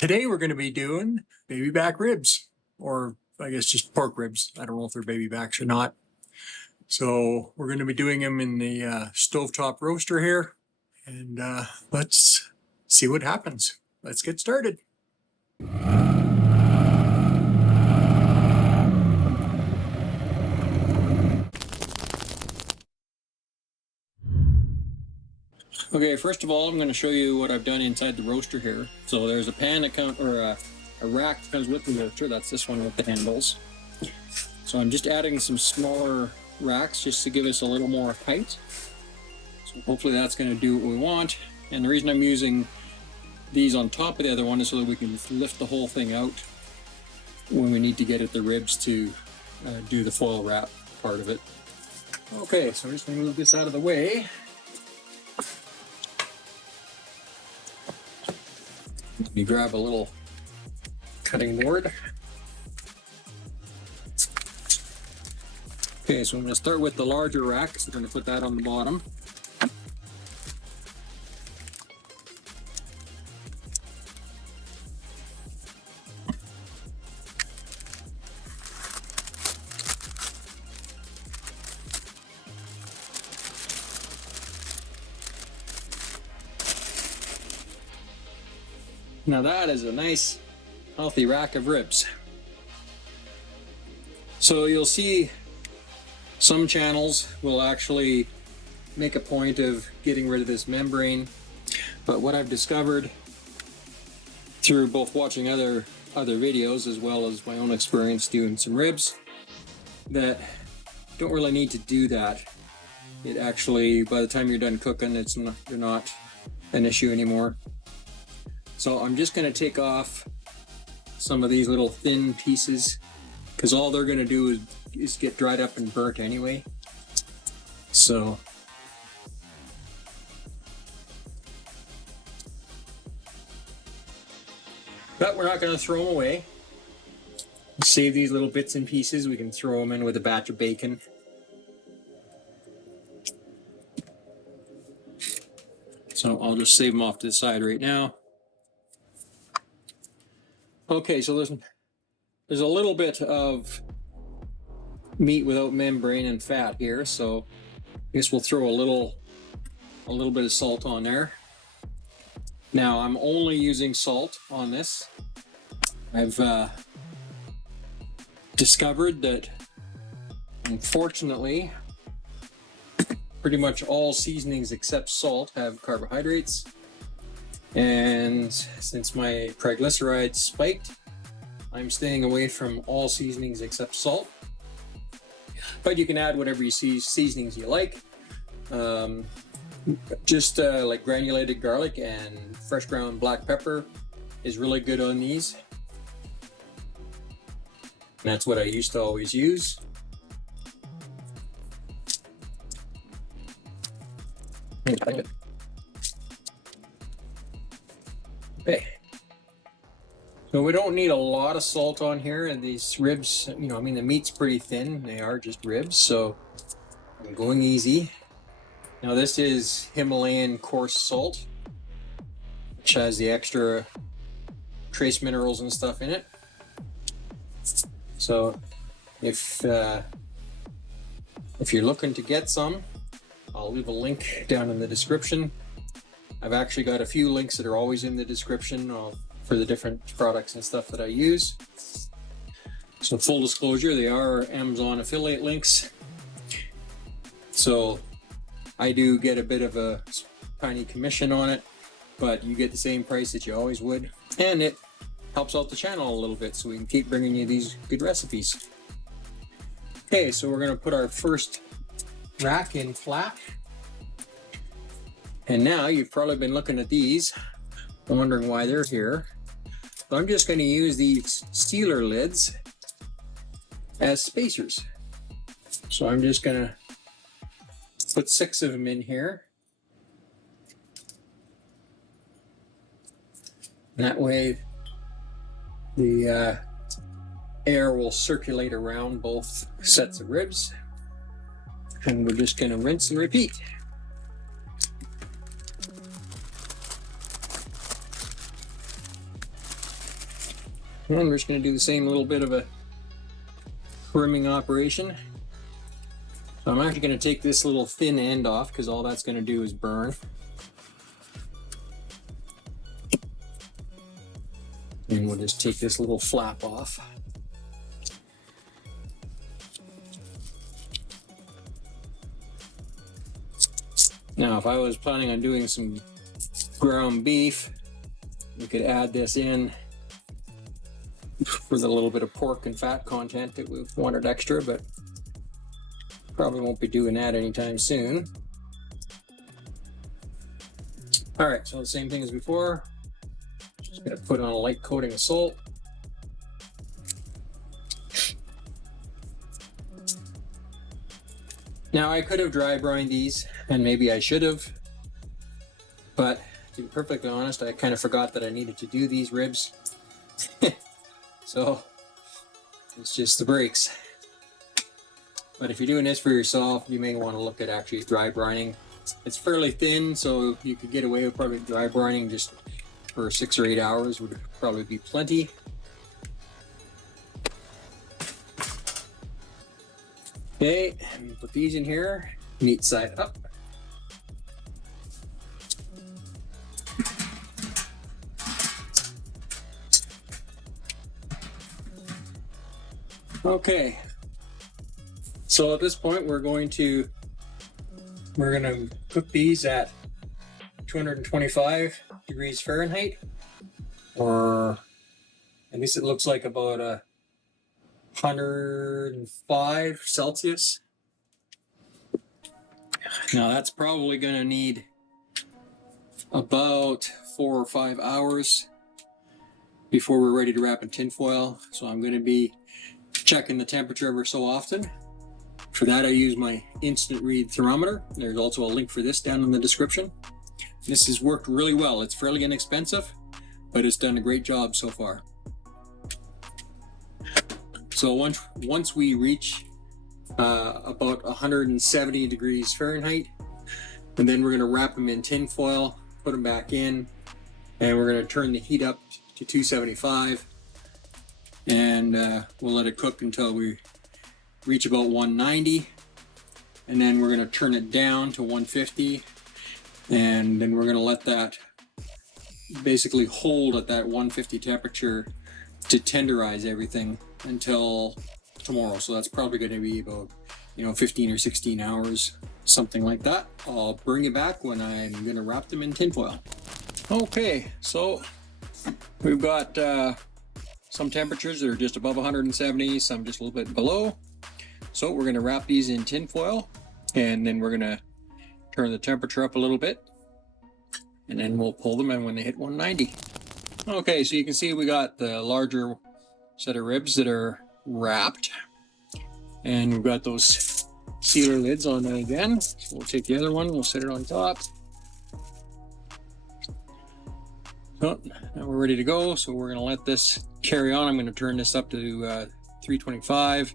Today we're going to be doing baby back ribs, or I guess just pork ribs. I don't know if they're baby backs or not. So we're going to be doing them in the stovetop roaster here, and let's see what happens. Let's get started. Okay, first of all, I'm going to show you what I've done inside the roaster here. So there's a pan that comes, or a rack that comes with the roaster. That's this one with the handles. So I'm just adding some smaller racks just to give us a little more height. So hopefully that's going to do what we want. And the reason I'm using these on top of the other one is so that we can lift the whole thing out when we need to get at the ribs to do the foil wrap part of it. Okay, so I'm just going to move this out of the way. Let me grab a little cutting board. Okay, so I'm going to start with the larger rack. So I'm going to put that on the bottom. Now that is a nice, healthy rack of ribs. So you'll see some channels will actually make a point of getting rid of this membrane, but what I've discovered through both watching other videos as well as my own experience doing some ribs, that don't really need to do that. It actually, by the time you're done cooking, they're not an issue anymore. So I'm just going to take off some of these little thin pieces because all they're going to do is get dried up and burnt anyway. So but we're not going to throw them away. Save these little bits and pieces. We can throw them in with a batch of bacon. So I'll just save them off to the side right now. Okay, so there's a little bit of meat without membrane and fat here, so I guess we'll throw a little bit of salt on there. Now I'm only using salt on this. I've discovered that unfortunately pretty much all seasonings except salt have carbohydrates. And since my triglycerides spiked, I'm staying away from all seasonings except salt. But you can add whatever seasonings you like. Just like granulated garlic and fresh ground black pepper is really good on these. And that's what I used to always use. Okay, so we don't need a lot of salt on here, and these ribs, I mean the meat's pretty thin, they are just ribs, so I'm going easy. Now this is Himalayan coarse salt, which has the extra trace minerals and stuff in it. So if you're looking to get some, I'll leave a link down in the description. I've actually got a few links that are always in the description for the different products and stuff that I use. So full disclosure, they are Amazon affiliate links. So I do get a bit of a tiny commission on it, but you get the same price that you always would. And it helps out the channel a little bit so we can keep bringing you these good recipes. Okay, so we're going to put our first rack in flat. And now you've probably been looking at these, wondering why they're here. So I'm just going to use these sealer lids as spacers. So I'm just going to put 6 of them in here. And that way the air will circulate around both sets of ribs. And we're just going to rinse and repeat. And we're just going to do the same little bit of a trimming operation. So I'm actually going to take this little thin end off because all that's going to do is burn. And we'll just take this little flap off. Now, if I was planning on doing some ground beef, we could add this in for the little bit of pork and fat content that we wanted extra, but probably won't be doing that anytime soon. All right, so the same thing as before. Just gonna put on a light coating of salt. Now I could have dry brined these, and maybe I should have, but to be perfectly honest, I kind of forgot that I needed to do these ribs. So it's just the breaks. But if you're doing this for yourself, you may want to look at actually dry brining. It's fairly thin, so you could get away with probably dry brining just for 6 or 8 hours would probably be plenty. Okay, and put these in here, meat side up. Okay, so at this point we're gonna cook these at 225 degrees Fahrenheit, or at least it looks like about 105 Celsius. Now that's probably gonna need about 4 or 5 hours before we're ready to wrap in tin foil. So I'm gonna be checking the temperature ever so often. For that, I use my instant read thermometer. There's also a link for this down in the description. This has worked really well. It's fairly inexpensive, but it's done a great job so far. So once we reach about 170 degrees Fahrenheit, and then we're going to wrap them in tin foil, put them back in, and we're going to turn the heat up to 275, and we'll let it cook until we reach about 190, and then we're going to turn it down to 150, and then we're going to let that basically hold at that 150 temperature to tenderize everything until tomorrow. So that's probably going to be about 15 or 16 hours, something like that. I'll bring it back when I'm going to wrap them in tin foil. Okay, so we've got some temperatures that are just above 170, some just a little bit below. So we're going to wrap these in tin foil, and then we're going to turn the temperature up a little bit, and then we'll pull them in when they hit 190. Okay, so you can see we got the larger set of ribs that are wrapped, and we've got those sealer lids on that again. So we'll take the other one, we'll set it on top. So now we're ready to go, so we're going to let this carry on. I'm going to turn this up to 325,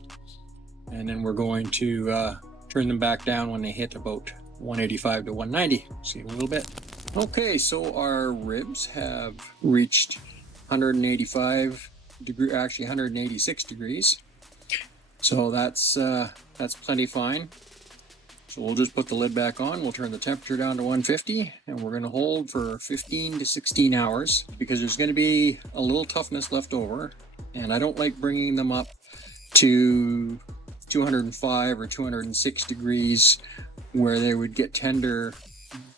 and then we're going to turn them back down when they hit about 185 to 190. See in a little bit. Okay, so our ribs have reached 185 degree, actually 186 degrees. So that's plenty fine. So we'll just put the lid back on. We'll turn the temperature down to 150, and we're going to hold for 15 to 16 hours because there's going to be a little toughness left over, and I don't like bringing them up to 205 or 206 degrees where they would get tender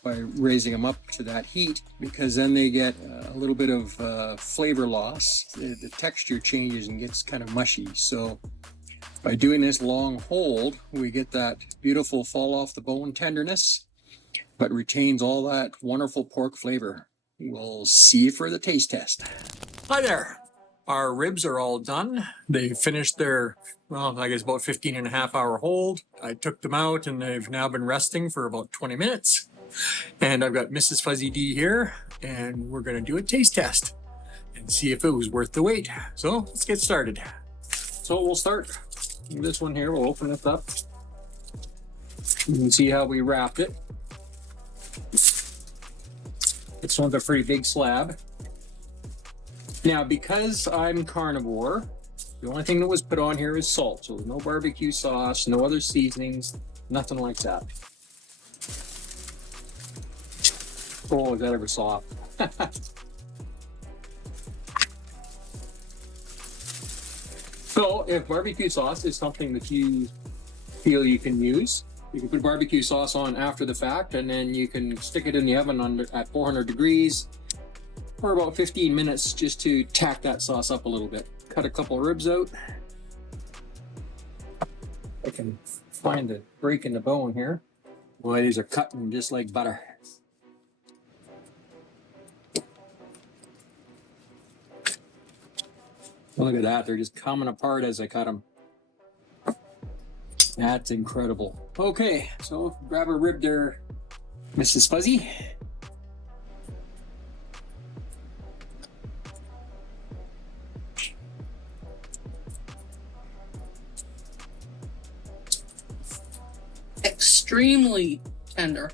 by raising them up to that heat, because then they get a little bit of flavor loss. The texture changes and gets kind of mushy. So by doing this long hold, we get that beautiful fall off the bone tenderness, but retains all that wonderful pork flavor. We'll see you for the taste test. Hi there. Our ribs are all done. They finished their, well, I guess about 15.5 hour hold. I took them out and they've now been resting for about 20 minutes. And I've got Mrs. Fuzzy D here, and we're going to do a taste test and see if it was worth the wait. So let's get started. So we'll start with this one here. We'll open this up. You can see how we wrapped it. This one's a pretty big slab. Now, because I'm carnivore, the only thing that was put on here is salt. So no barbecue sauce, no other seasonings, nothing like that. Oh, is that ever soft? So if barbecue sauce is something that you feel you can use, you can put barbecue sauce on after the fact, and then you can stick it in the oven at 400 degrees for about 15 minutes just to tack that sauce up a little bit. Cut a couple ribs out. I can find the break in the bone here. Boy, these are cutting just like butter. Look at that, they're just coming apart as I cut them. That's incredible. Okay, so grab a rib there, Mrs. Fuzzy. Extremely tender.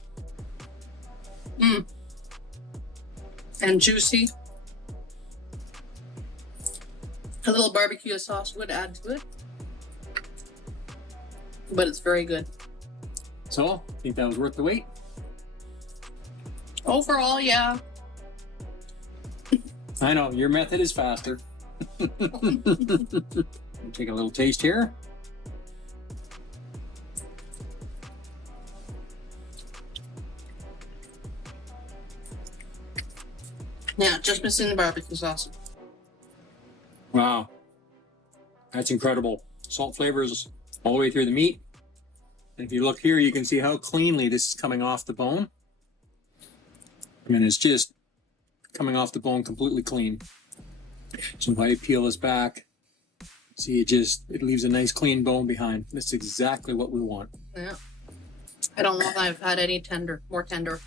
And juicy. A little barbecue sauce would add to it, but it's very good. So, think that was worth the wait? Overall, yeah. I know, your method is faster. Take a little taste here. Yeah, just missing the barbecue sauce. Wow, that's incredible. Salt flavors all the way through the meat. And if you look here, you can see how cleanly this is coming off the bone. I mean, it's just coming off the bone completely clean. So if I peel this back, see, it leaves a nice clean bone behind. That's exactly what we want. Yeah. I don't know if I've had any more tender.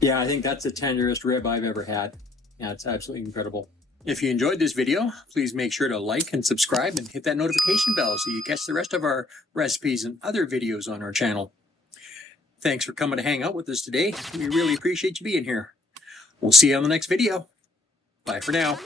Yeah, I think that's the tenderest rib I've ever had. Yeah, it's absolutely incredible. If you enjoyed this video, please make sure to like and subscribe and hit that notification bell so you catch the rest of our recipes and other videos on our channel. Thanks for coming to hang out with us today. We really appreciate you being here. We'll see you on the next video. Bye for now.